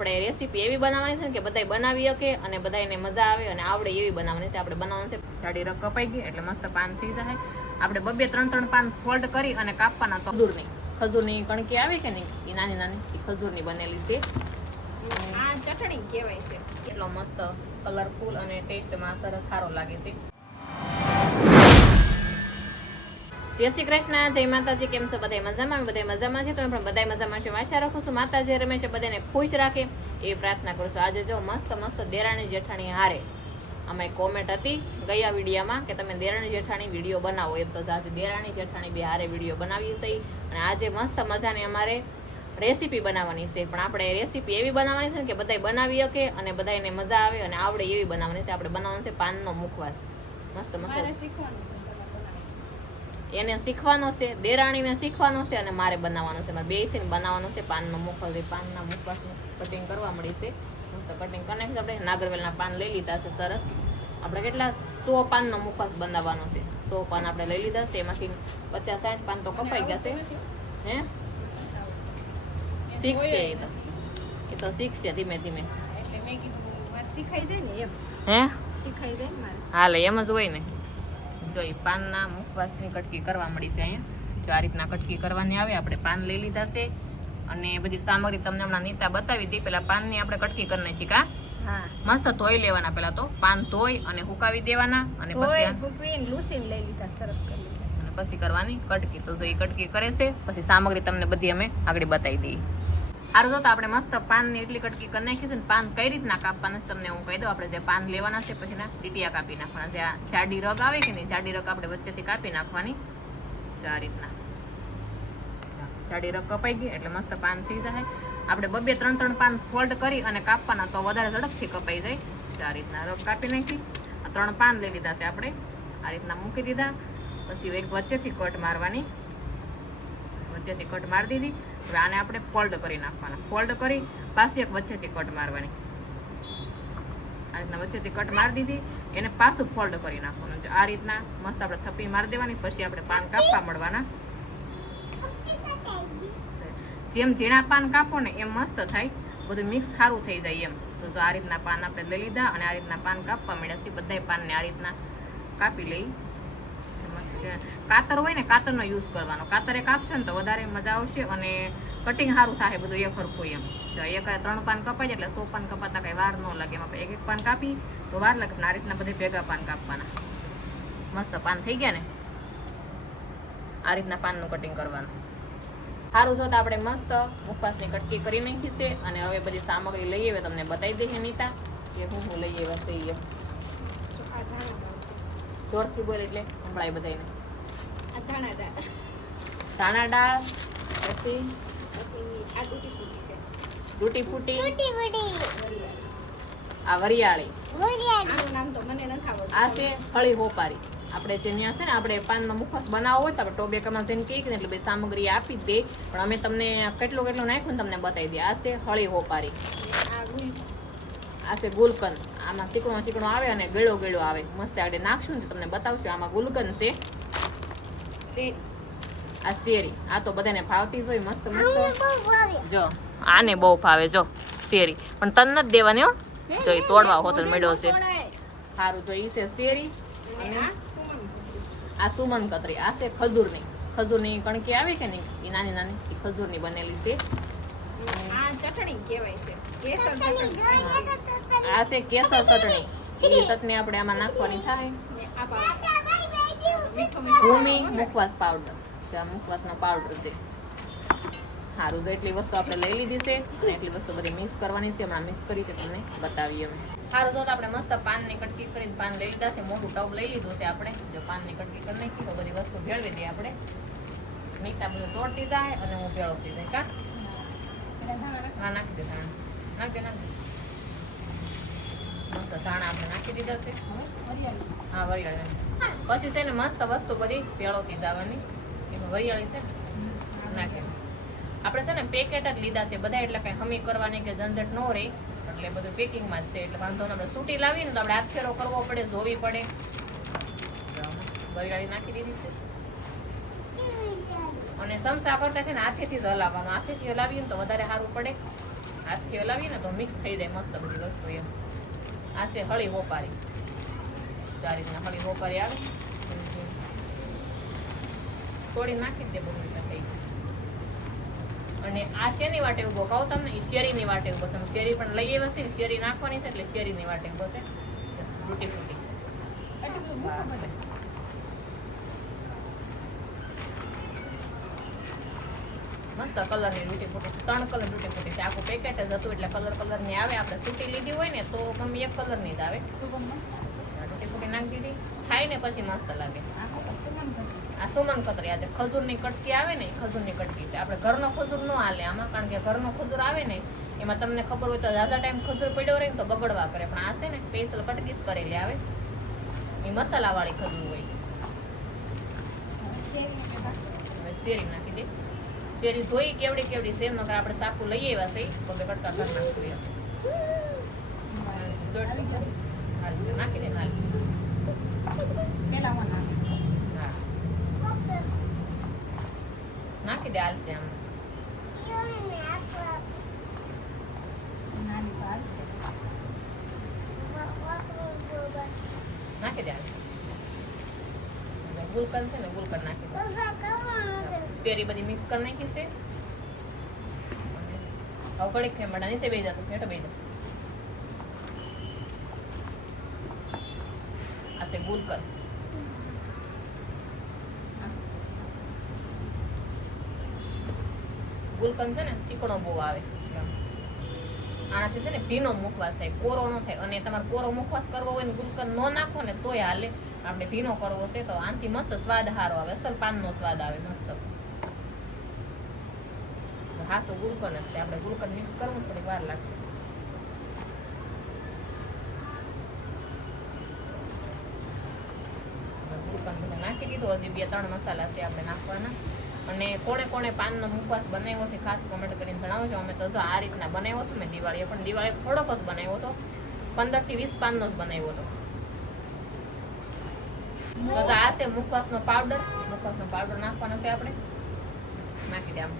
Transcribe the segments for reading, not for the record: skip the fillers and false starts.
આપણે રેસીપી એવી બનાવવાની છે કે બધાય બનાવી શકે અને બધાને મજા આવે અને આવડે એવી બનાવવાની છે. આપણે બનાવવાનું છે જાડી રક કપાઈ ગઈ એટલે મસ્ત પાન થઈ જાય. આપણે બબે 3-3 પાન ફોલ્ડ કરી અને કાપવાના. તો ખજૂરની કણકી આવે કે નહીં એ નાની નાની એ ખજૂરની બનેલી છે. આ ચટણી કહેવાય છે. એટલો મસ્ત કલરફુલ અને ટેસ્ટમાં સરસ સારો લાગે છે. જય શ્રી કૃષ્ણ, જય માતાજી. કેમ છો બધા મજામાં? બધા મજામાં છે. તો પણ બધા મજામાં છે. આશા રાખું છું માતાજી રમેશ બધાને ખુશ રાખે એવી પ્રાર્થના કરું છું. આજે જો મસ્ત દેરાણી જેઠાણી હારે અમે કોમેન્ટ હતી ગયા વિડીયોમાં કે તમે દેરાણી જેઠાણી વિડીયો બનાવો. એમ તો આજે દેરાણી જેઠાણી બે હારે વિડીયો બનાવી છે અને આજે મસ્ત મજાની અમારે રેસીપી બનાવવાની છે. પણ આપણે રેસીપી એવી બનાવવાની છે કે બધાય બનાવી શકે અને બધાને મજા આવે અને આવડે એવી બનાવવાની છે. આપણે બનાવવાનું છે પાનનો મુખવાસ. મસ્ત એને શીખવાનો છે, દેરાણીને શીખવાનો છે અને મારે બનાવવાનો છે. મારે બેયથી બનાવવાનો છે પાનનો મુખવાસ. પાનના મુખવાસનું કટિંગ કરવા મળી છે. મસ્ત કટિંગ કરી નાખીશું. આપણે નાગરવેલના પાન લઈ લીધા છે સરસ. આપણે કેટલા 100 પાનનો મુખવાસ બનાવવાનો છે. 100 પાન આપણે લઈ લીધા છે. એમાંથી 50-60 પાન તો કપાઈ ગયા છે. હે શીખશે એ તો શીખશે ધીમે ધીમે. એટલે મેં કીધું શીખાઈ જાય ને એમ. હે શીખાઈ જાય મારે. હાલે એમ જ હોય ને. જો એ પાનના મુખવાસની કટકી કરવા મળી છે અહીંયા. જો આ રીતના કટકી કરવાની આવે. આપણે પાન લઈ લીધા છે અને બધી સામગ્રી તમને હમણાં નીતા બતાવી હતી. પેલા પાનની આપણે કટકી કરી નાખી. કા મસ્ત ધોઈ લેવાના. પેલા તો પાન ધોઈ અને હુકાવી દેવાના અને પછી લૂસીને લઈ લીધા સરસ કરી લીધા અને પછી કરવાની કટકી. તો એ કટકી કરે છે પછી સામગ્રી તમને બધી અમે આગળ બતાવી દઈએ. સારું જો તો આપણે મસ્ત પાનની એટલી કટકી કરી નાખી છે ને પાન કઈ રીતના કાપવાના તમને હું કહી દઉં. આપણે જે પાન લેવાના છે પછી ટીટિયા કાપી નાખવાના. જે જાડી રગ આવે કે નહીં જાડી રગ આપણે વચ્ચેથી કાપી નાખવાની. આ રીતના જાડી રગ કપાઈ ગઈ એટલે મસ્ત પાન થઈ જાય. આપણે બબે 3-3 પાન ફોલ્ડ કરી અને કાપવાના તો વધારે ઝડપથી કપાઈ જાય. આ રીતના રગ કાપી નાખી. આ 3 પાન લઈ લીધા છે આપણે. આ રીતના મૂકી દીધા. પછી એક વચ્ચેથી કટ મારવાની. વચ્ચેથી કટ મારી દીધી. હવે આને આપણે ફોલ્ડ કરી નાખવાના. ફોલ્ડ કરી પાછી એક વચ્ચેથી કટ મારવાની. આ રીતના વચ્ચેથી કટ મારી દીધી. એને પાછું ફોલ્ડ કરી નાખવાનું. આ રીતના મસ્ત આપણે થપ્પી મારી દેવાની. પછી આપણે પાન કાપવા મળવાના. જેમ ઝીણા પાન કાપો ને એમ મસ્ત થાય. બધું મિક્સ સારું થઈ જાય એમ. તો આ રીતના પાન આપણે લઈ લીધા અને આ રીતના પાન કાપવા મળ્યા છે. બધા પાનને આ રીતના કાપી લઈ. કાતર હોય ને કાતરનો યુઝ કરવાનો. કાતરે કાપશો ને તો વધારે મજા આવશે અને કટિંગ સારું થાય બધું એક સરખું એમ. જો એક 3 પાન કપાય એટલે 100 પાન કપાતા કઈ વાર ન લાગે. એમ આપણે એક પાન કાપી તો વાર લાગે. પણ આ રીતના બધે ભેગા પાન કાપવાના. મસ્ત પાન થઈ ગયા ને. આ રીતના પાનનું કટિંગ કરવાનું. સારું જો તો આપણે મસ્ત મુખવાસની કટકી કરી નાખી છે અને હવે બધી સામગ્રી લઈ આવે તમને બતાવી દઈએ નીતા કે હું લઈ આવ્યા છે એમ. જોરથી બોલ એટલે સંભળાય બધાને. ધાણા દાળ પછી આ તૂટી ફૂટી આ વરિયાળી. આનું નામ તો મને નથી આવડતું. આ છે હળી હોપારી. આપણે જે ત્યાં છે ને આપણે પાનનો મુખવાસ બનાવવો હોય તો આપણે ટોબેકામાં જઈને કહીએ ને એટલે બધી સામગ્રી આપી જ દે. પણ અમે તમને કેટલું નાખ્યું ને તમને બતાવી દઈએ. આ છે હળી હોપારી. આ છે ગુલકંદ. આમાં ચીકણો આવે અને ગળો આવે. મસ્ત આગળ નાખશું ને તમને બતાવશું. આમાં ગુલકંદ છે. આ શેરી. આ તો બધાને ભાવતી જ હોય. મસ્ત જો આને બહુ ભાવે. જો શેરી પણ તન નથી દેવાની હો. જો એ તોડવા હોતલ મેળો છે. સારું જો ઈ છે શેરી. આ સુમન કતરી. આ છે ખજૂરની કણકી આવે કે નહીં એ નાની નાની એ ખજૂરની બનેલી છે. આ ચટણી કહેવાય છે. કેસર ચટણી. આ છે કેસર ચટણી. એ ચટણી આપણે આમાં નાખવાની થાય. ભૂમિ મુખવાસ પાવડર. આ મુખવાસનો પાવડર છે. સારું તો એટલી વસ્તુ આપણે લઈ લીધી છે અને એટલી વસ્તુ બધી મિક્સ કરવાની છે. હમણાં મિક્સ કરી તમને બતાવીએ અમે. સારું તો આપણે મસ્ત પાનની કટકી કરીને પાન લઈ લીધા છે. મોટું ટબ લઈ લીધું છે આપણે. જો પાનની કટકી કરી નાખી તો બધી વસ્તુ ભેળવી દઈએ આપણે. નીતા બધું તોડતી જાય અને હું ભેળવતી જાય. કા હા નાખી દે ધાણા. નાખી દે. મસ્ત ધાણા આપણે નાખી દીધા છે. હા વરિયાળી. પછી છે ને મસ્ત વસ્તુ બધી ભેળવતી જવાની. એમાં વરિયાળી છે નાખે. આપણે છે ને પેકેટ જ લીધા છે બધા. એટલે કઈ હમી કરવાની કે ઝંઝટ ન રહે. એટલે બધું પેકિંગમાં જ છે. એટલે વાંધો આપણે સૂટી લાવીએ ને તો આપણે હાથ ફેરો કરવો પડે, ધોવી પડે. વરિયાળી નાખી દીધી છે અને સમસા કરતા છે ને હાથેથી જ હલાવવાનું. હાથેથી હલાવીએ ને તો વધારે સારું પડે. હાથથી હલાવીએ ને તો મિક્સ થઈ જાય મસ્ત બધી વસ્તુ એમ. આ છે હળી હોપારી, આ રીતના હળી હોપારી આવે, થોડી નાખી દે બહુ રીતે થઈ ગઈ. અને આ શેની વાટે ઉભો કહું તમને, એ શેરીની વાટે ઉભો. તમે શેરી પણ લઈ આવ્યા છે ને, શેરી નાખવાની છે એટલે શેરીની વાટે ઉભો છે. તૂટી ફૂટી મસ્ત કલરની તૂટી ફૂટી, 3 કલર તૂટી ફૂટી છે. આખું પેકેટ જ હતું એટલે કલર ની આવે. આપણે તૂટી લીધી હોય ને તો ગમે એક કલરની જ આવે. તૂટી ફૂટી નાખી દીધી, ખાઈ ને પછી મસ્ત લાગે. આ સુમન કતરી, આજે ખજૂરની કટકી આવે ને, ખજૂરની કટકી છે. આપણે ઘરનો ખજૂર ન હાલે આમાં, કારણ કે ઘરનો ખજૂર આવે ને એમાં તમને ખબર હોય તો જ્યાદા ટાઈમ ખજૂર પડ્યો રહે ને તો બગડવા કરે. પણ આ છે ને સ્પેશિયલ કટકી જ કરેલી આવે, એ મસાલા વાળી ખજૂર હોય. હવે શેરી નાખી દે. શેરી ધોઈ કેવડી કેવડી છે, મગર આપણે સાકું લઈ આવ્યા છે તો બે કટકા કરી નાખશું. નાખી દે, હાલશે. નાખી દે, હાલશે. આમ નાખી દે, હાલશે. ગુલકંદ છે ને, ગુલકંદ નાખી દે. શેરી બધી મિક્સ કરી નાખી છે. હવે કડીક ખેમડા નીચે બેસી જતું, હેઠો બેસી જતું. આ છે ગુલકંદ. ગુલકંદ છે ને ચીકણો બહુ આવે, આનાથી છે ને ભીનો મુખવાસ થાય, કોરો ન થાય. અને તમારે કોરો મુખવાસ કરવો હોય ને ગુલકંદ ન નાખો ને તોય હાલે. આપણે ભીનો કરવો છે તો આનાથી મસ્ત સ્વાદ સારો આવે, અસલ પાનનો સ્વાદ આવે મસ્ત. હાસો ગુલકંદ જ છે. આપણે ગુલકંદ મિક્સ કરવું થોડીક વાર લાગશે. ગુલકંદ બધા નાખી દીધું. હજી 2-3 મસાલા છે આપણે નાખવાના. અને કોણે કોણે પાનનો મુખવાસ બનાવ્યો છે ખાસ કોમેન્ટ કરીને જણાવજો. અમે તો જો આ રીતના બનાવ્યો હતો મેં દિવાળીએ, પણ દિવાળીએ થોડોક જ બનાવ્યો હતો, 15 થી 20 પાનનો જ બનાવ્યો હતો. તો આ છે મુખવાસનો પાવડર. મુખવાસનો પાવડર નાખવાનો છે આપણે. નાખી દે. આમ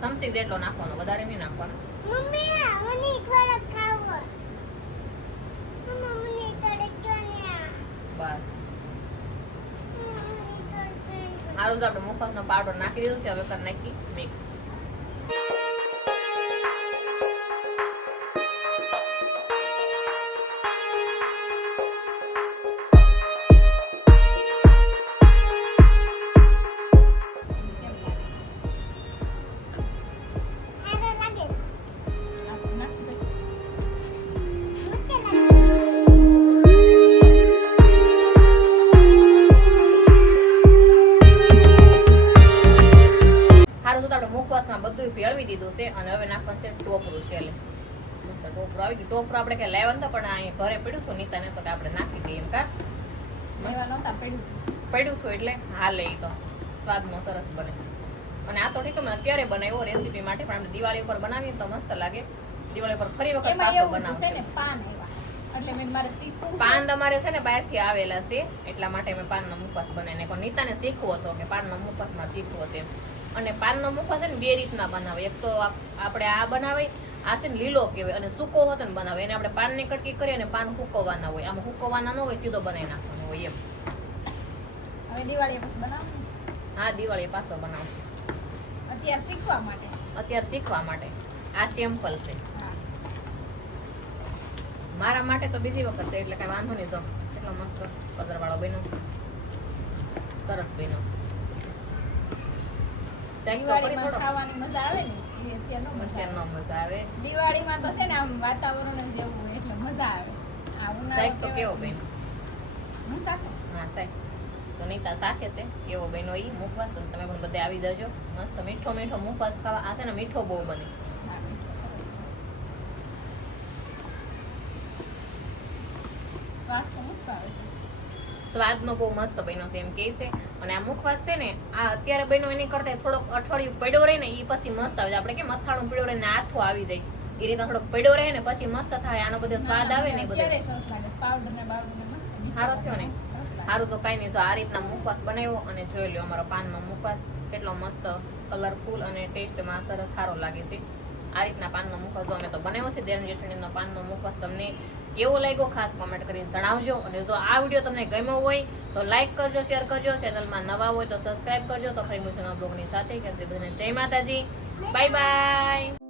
ચમચી જેટલો નાખવાનો, વધારે નહીં નાખવાનો. બસ સારું. તો આપણે મુખવાસનો પાવડર નાખી દીધો છે. હવે કરી નાખી મિક્સ. બધું ભેળવી દીધું છે અને હવે નાખવાનું છે ટોપરું. છેલ્લે ટોપરું આવી ગયું. ટોપરું આપણે કઈ લાવ્યા નતા, પણ અહીં ઘરે પડ્યું હતું નીતાને તો આપણે નાખી દઈએ એમ. કા પડ્યું હતું એટલે હાલે. એ તો સ્વાદમાં સરસ બને. અને આ તો ઠીક અમે અત્યારે બનાવ્યો રેસીપી માટે, પણ આપણે દિવાળી ઉપર બનાવીએ તો મસ્ત લાગે. દિવાળી ઉપર ફરી વખત પાછો બનાવશું. પાન તમારે છે ને બહારથી આવેલા છે, એટલા માટે મેં પાનનો મુખવાસ બનાવીને. પણ નીતાને શીખવો હતો કે પાનનો મુખવાસમાં શીખવો છે. અને પાનનો મુખવાસ છે ને 2 રીતના બનાવે. એક તો આપણે આ બનાવે, આ છે ને લીલો કહેવાય, અને સૂકો હોત ને બનાવે. એને આપણે પાનની કટકી કરીએ અને પાન હુકવવાના હોય. આમાં હુકવવાના ન હોય, સીધો બનાવી નાખવાનો હોય એમ. હવે દિવાળી પછી બનાવશું. હા, દિવાળી પાછો બનાવશું. અત્યારે શીખવા માટે. અત્યારે શીખવા માટે. આ સેમ્પલ છે મારા માટે. તો બીજી વખત છે એટલે કઈ વાંધો નહીં. તો કેટલો મસ્ત કલર વાળો બન્યો છે, સરસ બન્યો છે. દિવાળીમાં ખાવાની મજા આવે ને, એ અત્યારે નો મજા આવે. દિવાળીમાં તો છે ને આમ વાતાવરણ જ એવું એટલે મજા આવે. આ ઉનાળો તો કેવો બન્યો? હું સાથે. હા સાહેબ. તો નીતા સાથે છે કેવો બન્યો ઈ મુખવાસ. તમે પણ બધે આવી જજો. મસ્ત મીઠો મીઠો મુખવાસ ખાવા. આ છે ને મીઠો બહુ બને. સ્વાદમાં બહુ મસ્ત બન્યો છે એમ કે છે. અને આ મુખવાસ છે ને આ અત્યારે બન્યો એની કરતા થોડોક અઠવાડિયું પડ્યો રહે ને એ પછી મસ્ત આવે. આપણે કેમ અથાણું પડ્યો રહે ને આથો આવી જાય એ રીતના થોડોક પડ્યો રહે ને પછી મસ્ત થાય. આનો બધો સ્વાદ આવે ને એ બધો સારો થયો ને. સારું તો કઈ નહીં. તો આ રીતના મુખવાસ બનાવ્યો અને જોઈ લો અમારો પાનનો મુખવાસ કેટલો મસ્ત કલરફુલ અને ટેસ્ટમાં સરસ સારો લાગે છે. આ રીતના પાનનો મુખવાસ જો અમે તો બનાવ્યો છે દેવની જેઠણીનો પાનનો મુખવાસ. તમને કેવો લાગ્યો ખાસ કોમેન્ટ કરીને જણાવજો. અને જો આ વિડીયો તમને ગમ્યો હોય તો લાઈક કરજો, શેર કરજો. ચેનલમાં નવા હોય તો સબસ્ક્રાઇબ કરજો. તો ફરી મળીશું નવા બ્લોગની સાથે. જય માતાજી, બાય બાય.